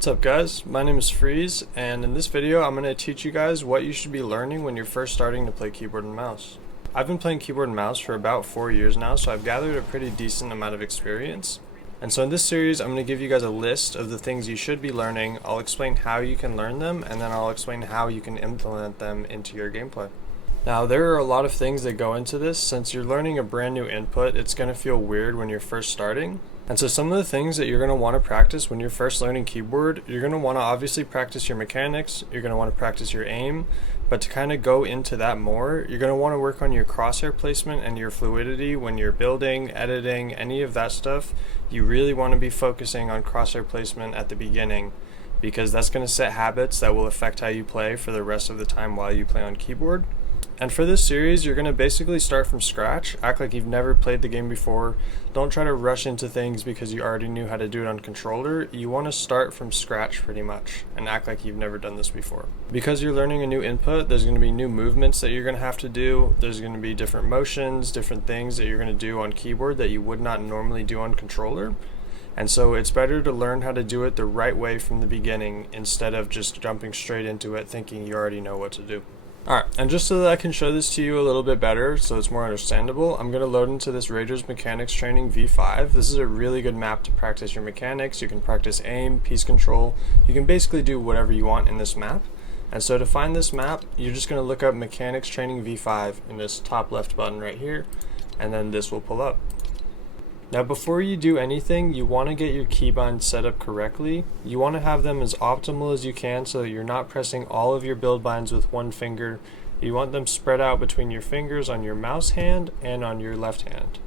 What's up guys, my name is Freeze, and in this video I'm going to teach you guys what you should be learning when you're first starting to play keyboard and mouse. I've been playing keyboard and mouse for about 4 years now, so I've gathered a pretty decent amount of experience. And so in this series I'm going to give you guys a list of the things you should be learning. I'll explain how you can learn them, and then I'll explain how you can implement them into your gameplay. Now there are a lot of things that go into this. Since you're learning a brand new input, it's going to feel weird when you're first starting. And so some of the things that you're going to want to practice when you're first learning keyboard, you're going to want to obviously practice your mechanics, you're going to want to practice your aim, but to kind of go into that more, you're going to want to work on your crosshair placement and your fluidity when you're building, editing, any of that stuff. You really want to be focusing on crosshair placement at the beginning, because that's going to set habits that will affect how you play for the rest of the time while you play on keyboard. And for this series, you're going to basically start from scratch, act like you've never played the game before. Don't try to rush into things because you already knew how to do it on controller. You want to start from scratch pretty much and act like you've never done this before. Because you're learning a new input, there's going to be new movements that you're going to have to do. There's going to be different motions, different things that you're going to do on keyboard that you would not normally do on controller. And so it's better to learn how to do it the right way from the beginning instead of just jumping straight into it thinking you already know what to do. Alright, and just so that I can show this to you a little bit better so it's more understandable, I'm going to load into this Rager's Mechanics Training V5. This is a really good map to practice your mechanics. You can practice aim, piece control, you can basically do whatever you want in this map. And so to find this map, you're just going to look up Mechanics Training V5 in this top left button right here, and then this will pull up. Now before you do anything, you want to get your keybinds set up correctly. You want to have them as optimal as you can so that you're not pressing all of your build binds with one finger. You want them spread out between your fingers on your mouse hand and on your left hand.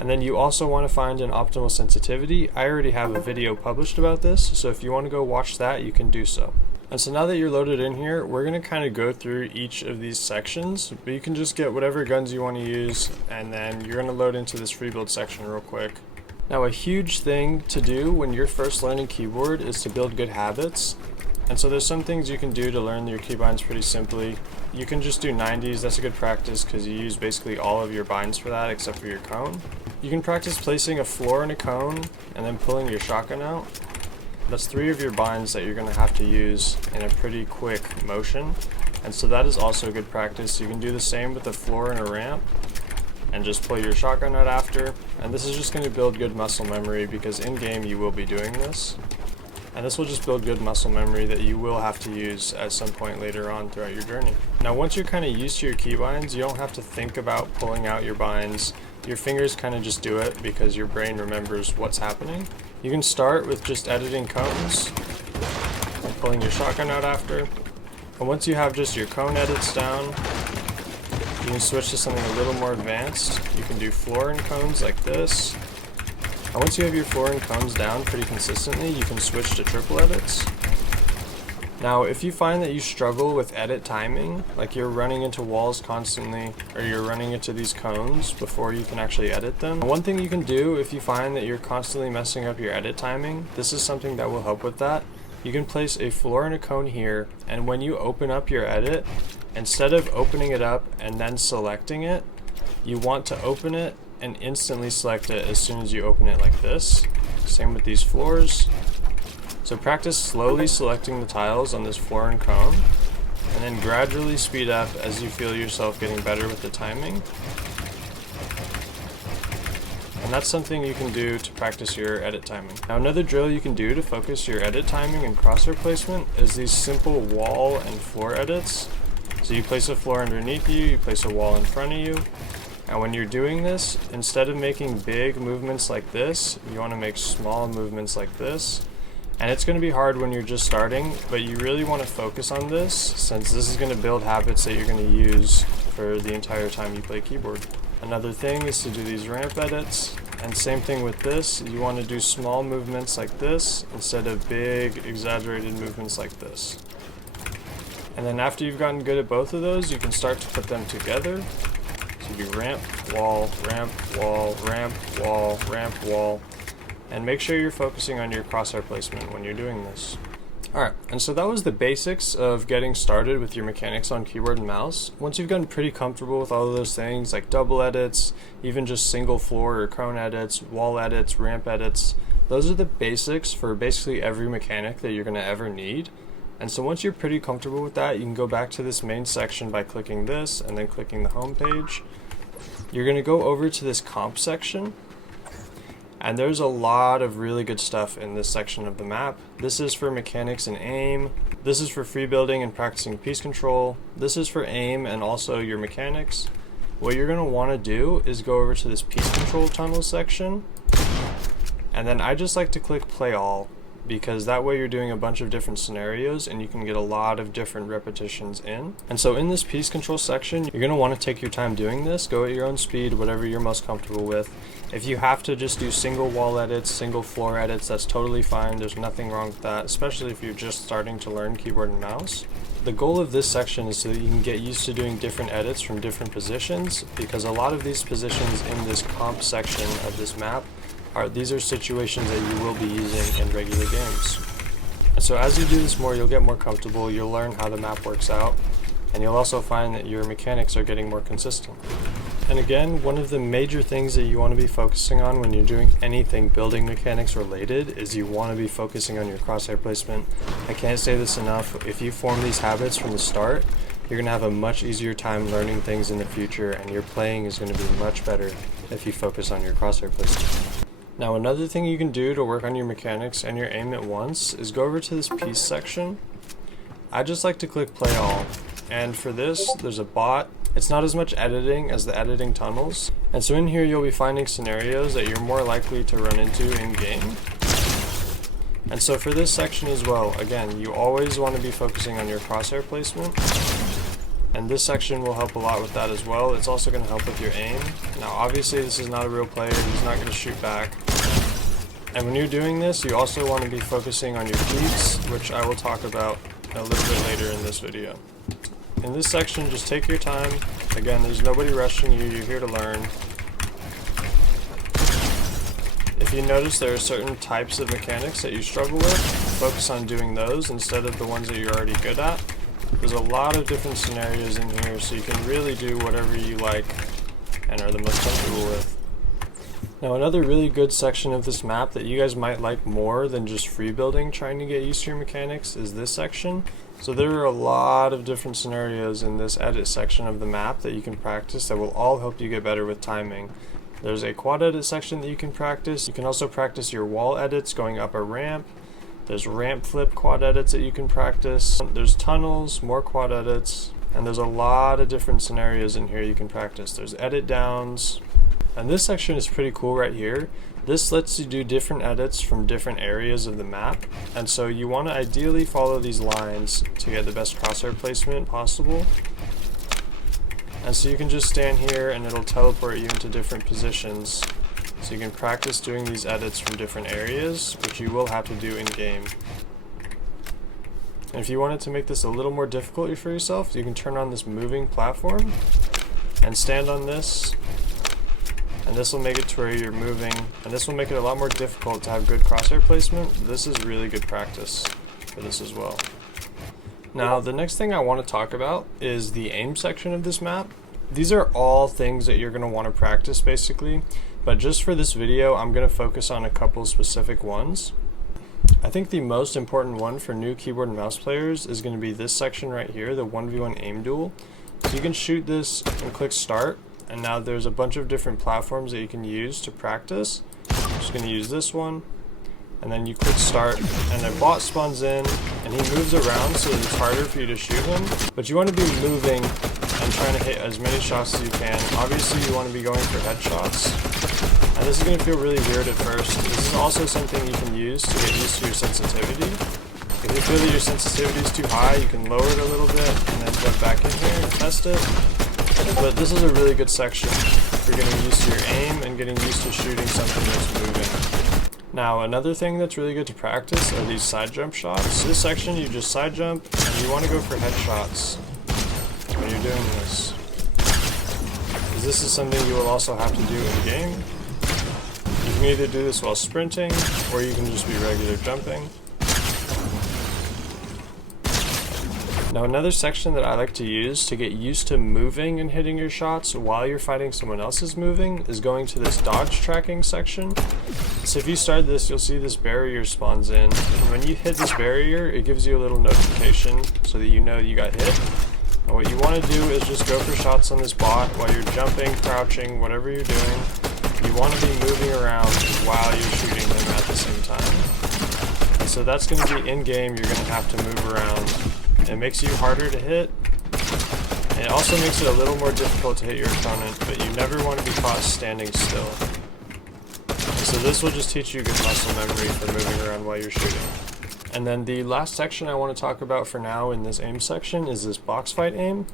And then you also want to find an optimal sensitivity. I already have a video published about this, so if you want to go watch that, you can do so. And so now that you're loaded in here, we're going to kind of go through each of these sections, but you can just get whatever guns you want to use, and then you're going to load into this free build section real quick. Now a huge thing to do when you're first learning keyboard is to build good habits. And so there's some things you can do to learn your keybinds pretty simply. You can just do 90s, that's a good practice because you use basically all of your binds for that except for your cone. You can practice placing a floor in a cone and then pulling your shotgun out. That's 3 of your binds that you're going to have to use in a pretty quick motion. And so that is also a good practice. You can do the same with a floor and a ramp and just pull your shotgun out after. And this is just going to build good muscle memory because in game you will be doing this. And this will just build good muscle memory that you will have to use at some point later on throughout your journey. Now once you're kind of used to your keybinds, you don't have to think about pulling out your binds. Your fingers kind of just do it because your brain remembers what's happening. You can start with just editing cones and pulling your shotgun out after. And once you have just your cone edits down, you can switch to something a little more advanced. You can do floor and cones like this. And once you have your floor and cones down pretty consistently, you can switch to triple edits. Now if you find that you struggle with edit timing, like you're running into walls constantly, or you're running into these cones before you can actually edit them, one thing you can do if you find that you're constantly messing up your edit timing, this is something that will help with that. You can place a floor and a cone here, and when you open up your edit, instead of opening it up and then selecting it, you want to open it and instantly select it as soon as you open it like this. Same with these floors. So practice slowly selecting the tiles on this floor and cone, and then gradually speed up as you feel yourself getting better with the timing. And that's something you can do to practice your edit timing. Now another drill you can do to focus your edit timing and crosshair placement is these simple wall and floor edits. So you place a floor underneath you, you place a wall in front of you, and when you're doing this, instead of making big movements like this, you want to make small movements like this. And it's going to be hard when you're just starting, but you really want to focus on this since this is going to build habits that you're going to use for the entire time you play keyboard. Another thing is to do these ramp edits, and same thing with this. You want to do small movements like this instead of big exaggerated movements like this. And then after you've gotten good at both of those, you can start to put them together. So you ramp, wall, ramp, wall, ramp, wall, ramp, wall. And make sure you're focusing on your crosshair placement when you're doing this. Alright, and so that was the basics of getting started with your mechanics on keyboard and mouse. Once you've gotten pretty comfortable with all of those things like double edits, even just single floor or cone edits, wall edits, ramp edits, Those are the basics for basically every mechanic that you're going to ever need. And so once you're pretty comfortable with that, you can go back to this main section by clicking this and then clicking the home page. You're going to go over to this comp section, and there's a lot of really good stuff in this section of the map. This is for mechanics and aim. This is for free building and practicing piece control. This is for aim and also your mechanics. What you're going to want to do is go over to this piece control tunnel section, and then I just like to click play all, because that way you're doing a bunch of different scenarios and you can get a lot of different repetitions in. And so in this piece control section, you're going to want to take your time doing this. Go at your own speed, whatever you're most comfortable with. If you have to just do single wall edits, single floor edits, that's totally fine. There's nothing wrong with that, especially if you're just starting to learn keyboard and mouse. The goal of this section is so that you can get used to doing different edits from different positions, because a lot of these positions in this comp section of this map these are situations that you will be using in regular games. And so as you do this more, you'll get more comfortable, you'll learn how the map works out, and you'll also find that your mechanics are getting more consistent. And again, one of the major things that you want to be focusing on when you're doing anything building mechanics related is you want to be focusing on your crosshair placement. I can't say this enough. If you form these habits from the start, you're going to have a much easier time learning things in the future, and your playing is going to be much better if you focus on your crosshair placement. Now, another thing you can do to work on your mechanics and your aim at once is go over to this piece section. I just like to click play all, and for this there's a bot. It's not as much editing as the editing tunnels, and so in here you'll be finding scenarios that you're more likely to run into in game. And so for this section as well, again, you always want to be focusing on your crosshair placement, and this section will help a lot with that as well. It's also going to help with your aim. Now obviously this is not a real player, he's not going to shoot back. And when you're doing this, you also want to be focusing on your peaks, which I will talk about a little bit later in this video. In this section, just take your time. Again, there's nobody rushing you, you're here to learn. If you notice there are certain types of mechanics that you struggle with, focus on doing those instead of the ones that you're already good at. There's a lot of different scenarios in here, so you can really do whatever you like and are the most comfortable with. Now, another really good section of this map that you guys might like more than just free building, trying to get used to your mechanics, is this section. So there are a lot of different scenarios in this edit section of the map that you can practice that will all help you get better with timing. There's a quad edit section that you can practice. You can also practice your wall edits going up a ramp. There's ramp flip quad edits that you can practice. There's tunnels, more quad edits, and there's a lot of different scenarios in here you can practice. There's edit downs. And this section is pretty cool right here. This lets you do different edits from different areas of the map, and so you want to ideally follow these lines to get the best crosshair placement possible. And so you can just stand here and it'll teleport you into different positions, so you can practice doing these edits from different areas, which you will have to do in game. And if you wanted to make this a little more difficult for yourself, you can turn on this moving platform and stand on this. And this will make it to where you're moving, and this will make it a lot more difficult to have good crosshair placement. This is really good practice for this as well. Now, the next thing I want to talk about is the aim section of this map. These are all things that you're going to want to practice basically, but just for this video, I'm going to focus on a couple specific ones. I think the most important one for new keyboard and mouse players is going to be this section right here, the 1v1 aim duel. So you can shoot this and click start. And now there's a bunch of different platforms that you can use to practice. I'm just going to use this one, and then you click start, and a bot spawns in, and he moves around so it's harder for you to shoot him. But you want to be moving and trying to hit as many shots as you can. Obviously you want to be going for headshots, and this is going to feel really weird at first. This is also something you can use to get used to your sensitivity. If you feel that your sensitivity is too high, you can lower it a little bit and then jump back in here and test it. But this is a really good section for getting used to your aim and getting used to shooting something that's moving. Now, another thing that's really good to practice are these side jump shots. This section, you just side jump, and you want to go for headshots when you're doing this, because this is something you will also have to do in game. You can either do this while sprinting, or you can just be regular jumping. Now another section that I like to use to get used to moving and hitting your shots while you're fighting someone else's moving is going to this dodge tracking section. So if you start this, you'll see this barrier spawns in, and when you hit this barrier, it gives you a little notification so that you know you got hit. And what you want to do is just go for shots on this bot while you're jumping, crouching, whatever you're doing. You want to be moving around while you're shooting them at the same time. And so that's going to be in game, you're going to have to move around. It makes you harder to hit, and it also makes it a little more difficult to hit your opponent, but you never want to be caught standing still. And so this will just teach you good muscle memory for moving around while you're shooting. And then the last section I want to talk about for now in this aim section is this box fight aim.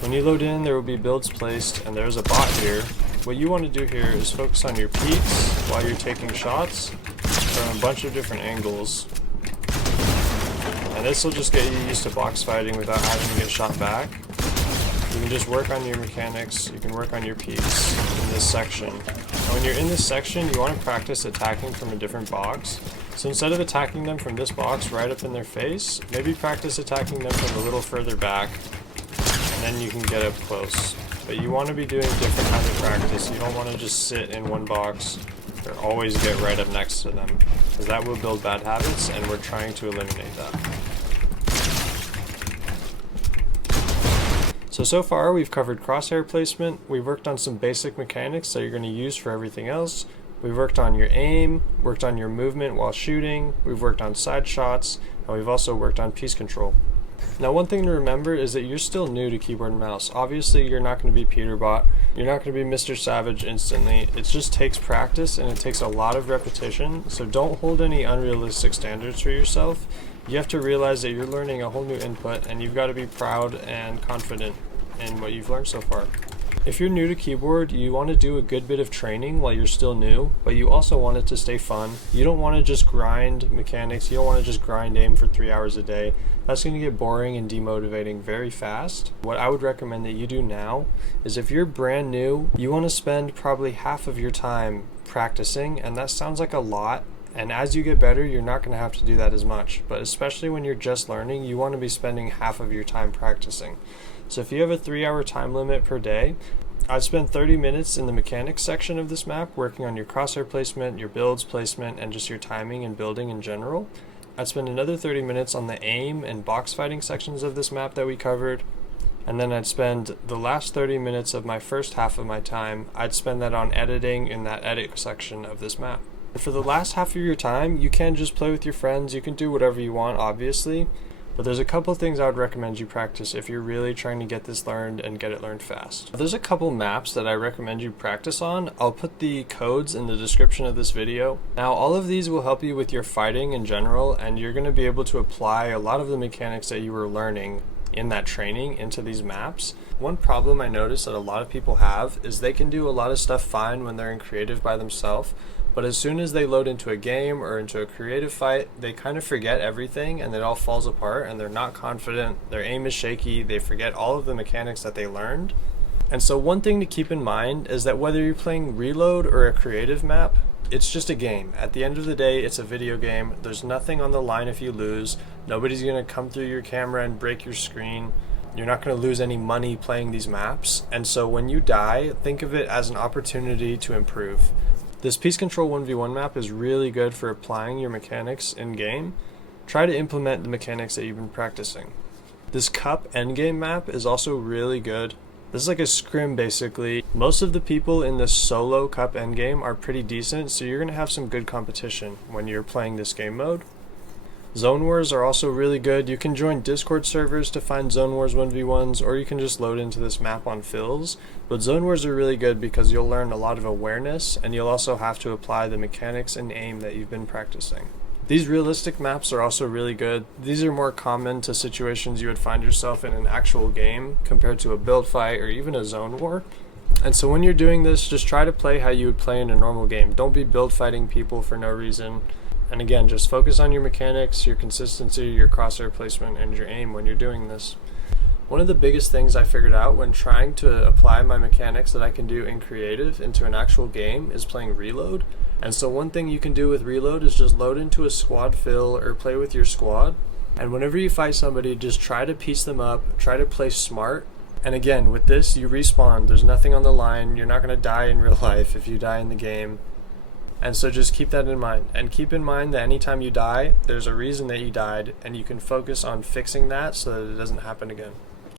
When you load in, there will be builds placed, and there's a bot here. What you want to do here is focus on your peaks while you're taking shots from a bunch of different angles. And this will just get you used to box fighting without having to get shot back. You can just work on your mechanics, you can work on your peaks in this section. And when you're in this section, you want to practice attacking from a different box. So instead of attacking them from this box right up in their face, maybe practice attacking them from a little further back, and then you can get up close. But you want to be doing different kinds of practice. You don't want to just sit in one box or always get right up next to them, because that will build bad habits, and we're trying to eliminate that. So far we've covered crosshair placement, we've worked on some basic mechanics that you're going to use for everything else, we've worked on your aim, worked on your movement while shooting, we've worked on side shots, and we've also worked on piece control. Now one thing to remember is that you're still new to keyboard and mouse. Obviously you're not going to be Peterbot, you're not going to be Mr. Savage instantly. It just takes practice and it takes a lot of repetition, so don't hold any unrealistic standards for yourself. You have to realize that you're learning a whole new input, and you've got to be proud and confident in what you've learned so far. If you're new to keyboard, you want to do a good bit of training while you're still new, but you also want it to stay fun. You don't want to just grind mechanics, you don't want to just grind aim for 3 hours a day. That's going to get boring and demotivating very fast. What I would recommend that you do now is, if you're brand new, you want to spend probably half of your time practicing, and that sounds like a lot. And as you get better, you're not going to have to do that as much. But especially when you're just learning, you want to be spending half of your time practicing. So if you have a 3-hour time limit per day, I'd spend 30 minutes in the mechanics section of this map working on your crosshair placement, your builds placement, and just your timing and building in general. I'd spend another 30 minutes on the aim and box fighting sections of this map that we covered. And then I'd spend the last 30 minutes of my first half of my time, I'd spend that on editing in that edit section of this map. For the last half of your time, you can just play with your friends, you can do whatever you want, obviously, but there's a couple things I would recommend you practice if you're really trying to get this learned and get it learned fast. There's a couple maps that I recommend you practice on. I'll put the codes in the description of this video. Now, all of these will help you with your fighting in general, and you're going to be able to apply a lot of the mechanics that you were learning in that training into these maps. One problem I notice that a lot of people have is they can do a lot of stuff fine when they're in creative by themselves, but as soon as they load into a game or into a creative fight, they kind of forget everything and it all falls apart, and they're not confident, their aim is shaky, they forget all of the mechanics that they learned. And so one thing to keep in mind is that whether you're playing Reload or a creative map, it's just a game. At the end of the day, it's a video game. There's nothing on the line if you lose. Nobody's going to come through your camera and break your screen. You're not going to lose any money playing these maps. And so when you die, think of it as an opportunity to improve. This Piece Control 1v1 map is really good for applying your mechanics in-game. Try to implement the mechanics that you've been practicing. This Cup Endgame map is also really good. This is like a scrim basically. Most of the people in the solo Cup Endgame are pretty decent, so you're going to have some good competition when you're playing this game mode. Zone Wars are also really good. You can join Discord servers to find Zone Wars 1v1s, or you can just load into this map on fills. But Zone Wars are really good because you'll learn a lot of awareness, and you'll also have to apply the mechanics and aim that you've been practicing. These realistic maps are also really good. These are more common to situations you would find yourself in an actual game compared to a build fight or even a zone war. And so when you're doing this, just try to play how you would play in a normal game. Don't be build fighting people for no reason. And again, just focus on your mechanics, your consistency, your crosshair placement, and your aim when you're doing this. One of the biggest things I figured out when trying to apply my mechanics that I can do in creative into an actual game is playing Reload. And so one thing you can do with Reload is just load into a squad fill or play with your squad. And whenever you fight somebody, just try to piece them up, try to play smart. And again, with this, you respawn. There's nothing on the line. You're not going to die in real life if you die in the game. And so just keep that in mind. And keep in mind that anytime you die, there's a reason that you died, and you can focus on fixing that so that it doesn't happen again.